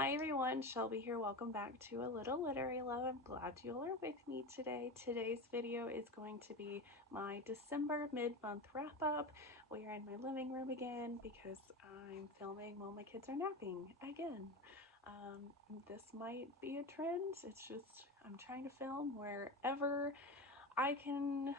Hi everyone, Shelby here. Welcome back to A Little Literary Love. I'm glad you all are with me today. Today's video is going to be my December mid-month wrap-up. We are in my living room again because I'm filming while my kids are napping again. This might be a trend. It's just I'm trying to film wherever I can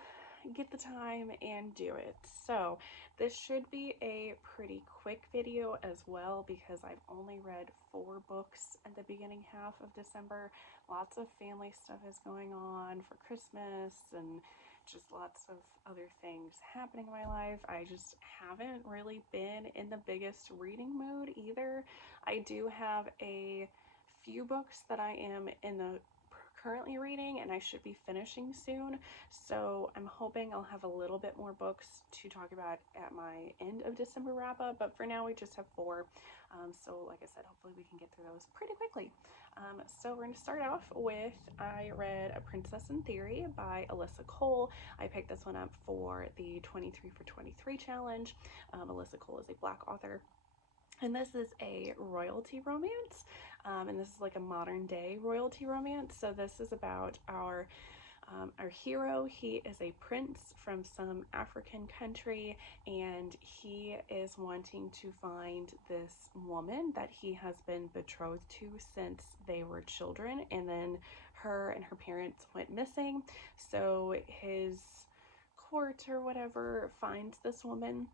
get the time and do it. So this should be a pretty quick video as well because I've only read 4 books at the beginning half of December. Lots of family stuff is going on for Christmas and just lots of other things happening in my life. I just haven't really been in the biggest reading mood either. I do have a few books that I am in the currently reading and I should be finishing soon, so I'm hoping I'll have a little bit more books to talk about at my end of December wrap up, but for now we just have 4. So like I said, hopefully we can get through those pretty quickly. So we're going to start off with, I read A Princess in Theory by Alyssa Cole. I picked this one up for the 23 for 23 challenge. Alyssa Cole is a Black author. And this is a royalty romance, and this is like a modern day royalty romance. So this is about our hero. He is a prince from some African country, and he is wanting to find this woman that he has been betrothed to since they were children, and then her and her parents went missing. So his court or whatever finds this woman,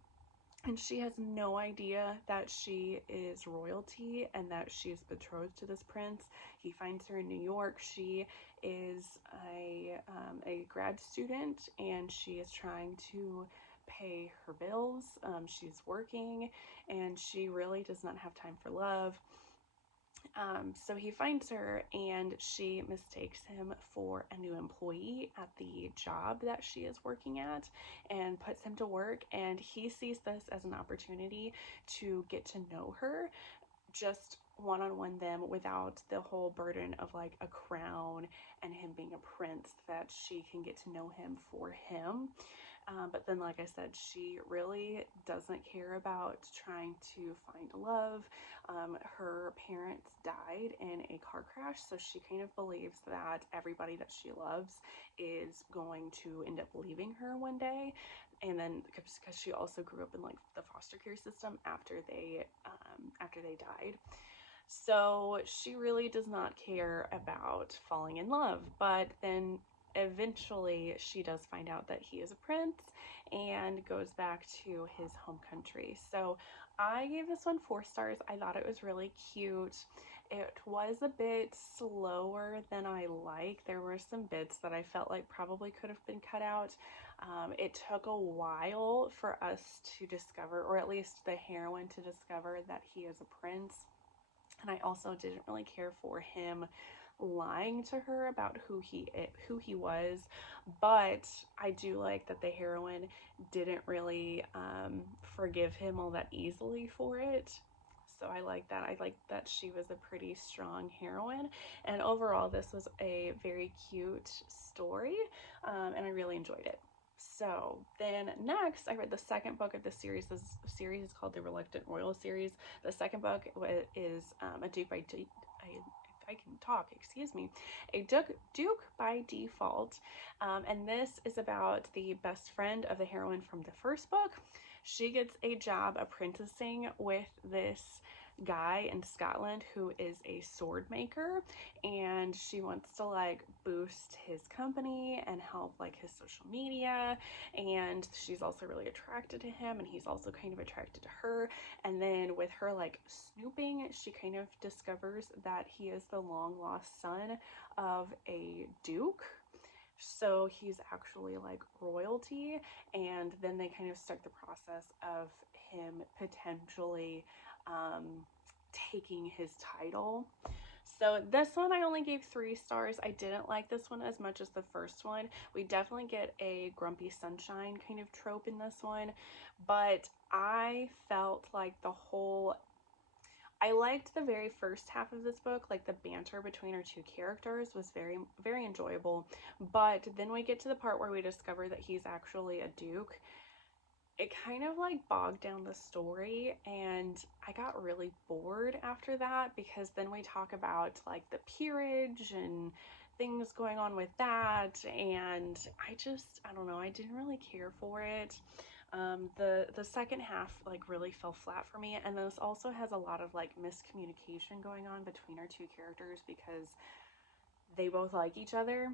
and she has no idea that she is royalty and that she is betrothed to this prince. He finds her in New York. She is a grad student and she is trying to pay her bills. She's working and she really does not have time for love. So he finds her and she mistakes him for a new employee at the job that she is working at and puts him to work, and he sees this as an opportunity to get to know her, just one-on-one them, without the whole burden of like a crown and him being a prince, that she can get to know him for him. But then, like I said, she really doesn't care about trying to find love. Her parents died in a car crash, so she kind of believes that everybody that she loves is going to end up leaving her one day. And then because she also grew up in like the foster care system after they died. So she really does not care about falling in love, but then eventually she does find out that he is a prince and goes back to his home country. So I gave this one 4 stars. I thought it was really cute. It was a bit slower than I like. There were some bits that I felt like probably could have been cut out. It took a while for us to discover, or at least the heroine to discover, that he is a prince. And I also didn't really care for him lying to her about who he was, but I do like that the heroine didn't really forgive him all that easily for it. So I like that. I like that she was a pretty strong heroine, and overall this was a very cute story, and I really enjoyed it. So then next, I read the second book of the series. This series is called the Reluctant Royal series. The second book is A Duke by I can talk, excuse me, A Duke by Default. And this is about the best friend of the heroine from the first book. She gets a job apprenticing with this guy in Scotland who is a sword maker, and she wants to like boost his company and help like his social media, and she's also really attracted to him and he's also kind of attracted to her. And then with her like snooping, she kind of discovers that he is the long lost son of a duke, so he's actually like royalty. And then they kind of start the process of him potentially taking his title. So this one I only gave 3 stars. I didn't like this one as much as the first one. We definitely get a grumpy sunshine kind of trope in this one, but I felt like I liked the very first half of this book. Like the banter between our 2 characters was very, very enjoyable. But then we get to the part where we discover that he's actually a duke, it kind of like bogged down the story, and I got really bored after that, because then we talk about like the peerage and things going on with that, and I don't know, I didn't really care for it. The second half like really fell flat for me, and this also has a lot of like miscommunication going on between our two characters, because they both like each other,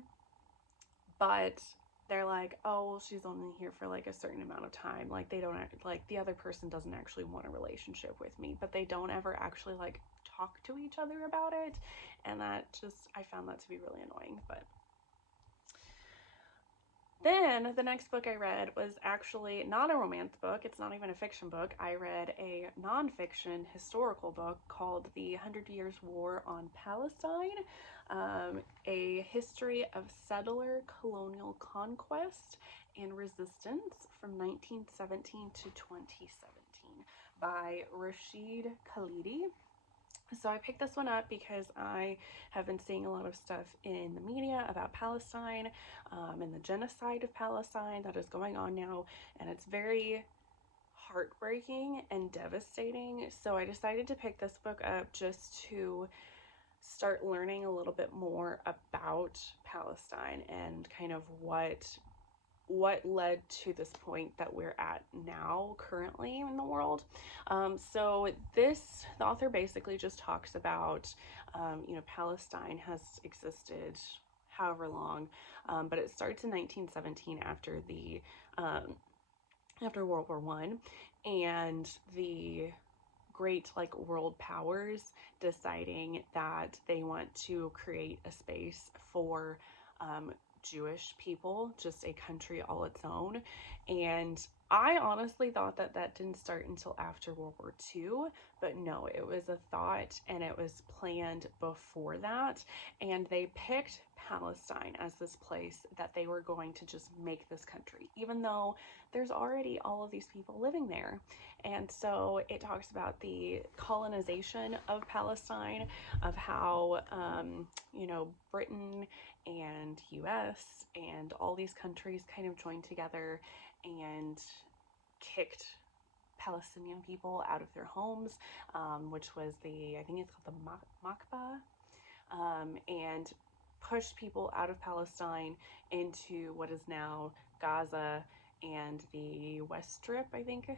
but they're like, oh, well, she's only here for like a certain amount of time. Like, they don't like, the other person doesn't actually want a relationship with me, but they don't ever actually like talk to each other about it. And that just, I found that to be really annoying. But then the next book I read was actually not a romance book. It's not even a fiction book. I read a nonfiction historical book called The 100 Years' War on Palestine, a history of settler colonial conquest and resistance from 1917 to 2017 by Rashid Khalidi. So I picked this one up because I have been seeing a lot of stuff in the media about Palestine, and the genocide of Palestine that is going on now, and it's very heartbreaking and devastating. So I decided to pick this book up just to start learning a little bit more about Palestine and kind of what led to this point that we're at now currently in the world. So the author basically just talks about, Palestine has existed however long, but it starts in 1917 after after World War One, and the great like world powers deciding that they want to create a space for Jewish people, just a country all its own. And I honestly thought that that didn't start until after World War II, but no, it was a thought and it was planned before that. And they picked Palestine as this place that they were going to just make this country, even though there's already all of these people living there. And so it talks about the colonization of Palestine, of how, Britain and US and all these countries kind of joined together and kicked Palestinian people out of their homes, which was I think it's called the Makba, and pushed people out of Palestine into what is now Gaza and the West Strip, I think.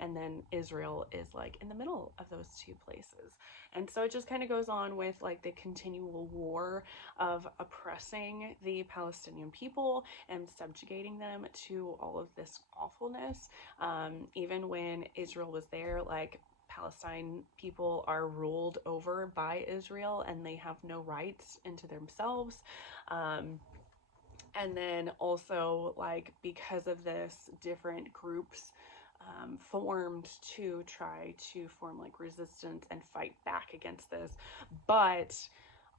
And then Israel is like in the middle of those two places. And so it just kind of goes on with like the continual war of oppressing the Palestinian people and subjugating them to all of this awfulness. Even when Israel was there, like, Palestine people are ruled over by Israel and they have no rights into themselves. And then also, like, because of this, different groups formed to try to form like resistance and fight back against this. But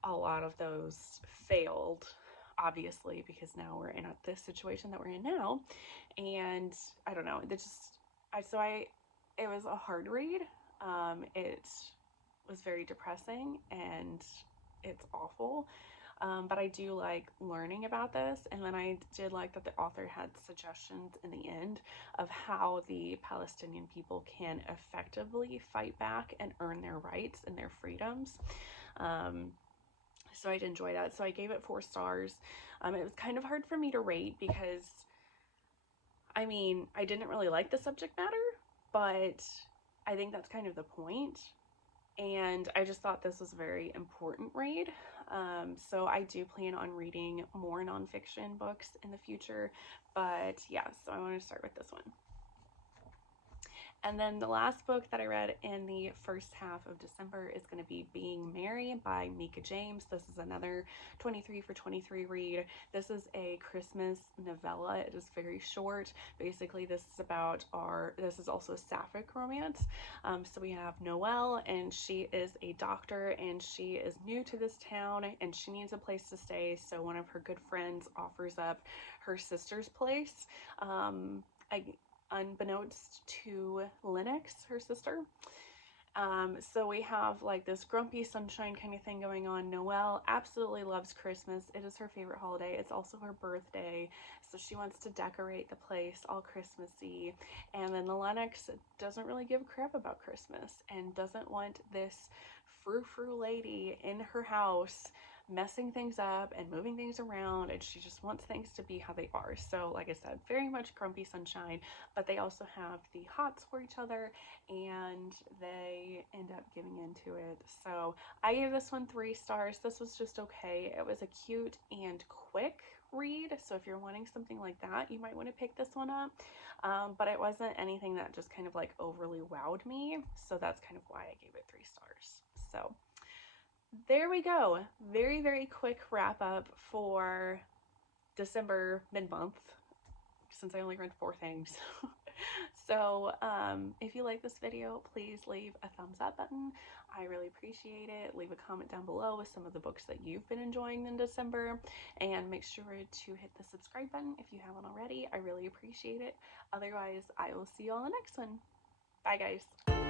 a lot of those failed, obviously, because now we're in this situation that we're in now. And I don't know, it was a hard read. It was very depressing and it's awful. But I do like learning about this. And then I did like that the author had suggestions in the end of how the Palestinian people can effectively fight back and earn their rights and their freedoms. So I did enjoy that. So I gave it 4 stars. It was kind of hard for me to rate because, I mean, I didn't really like the subject matter, but I think that's kind of the point. And I just thought this was a very important read. So I do plan on reading more nonfiction books in the future, but yeah, so I want to start with this one. And then the last book that I read in the first half of December is going to be Being Merry by Meka James. This is another 23 for 23 read. This is a Christmas novella. It is very short. Basically, this is also a sapphic romance. So we have Noelle, and she is a doctor, and she is new to this town, and she needs a place to stay. So one of her good friends offers up her sister's place. Unbeknownst to Lennox, her sister. So we have like this grumpy sunshine kind of thing going on. Noelle absolutely loves Christmas. It is her favorite holiday. It's also her birthday, so she wants to decorate the place all Christmassy. And then the Lennox doesn't really give a crap about Christmas and doesn't want this frou-frou lady in her house messing things up and moving things around, and she just wants things to be how they are. So like I said, very much grumpy sunshine, but they also have the hots for each other and they end up giving into it. So I gave this one 3 stars. This was just okay. It was a cute and quick read, so if you're wanting something like that, you might want to pick this one up. But it wasn't anything that just kind of like overly wowed me, so that's kind of why I gave it 3 stars. So there we go. Very, very quick wrap up for December mid-month, since I only read 4 things. So if you like this video, please leave a thumbs up button. I really appreciate it. Leave a comment down below with some of the books that you've been enjoying in December, and make sure to hit the subscribe button if you haven't already. I really appreciate it. Otherwise, I will see you all in the next one. Bye guys.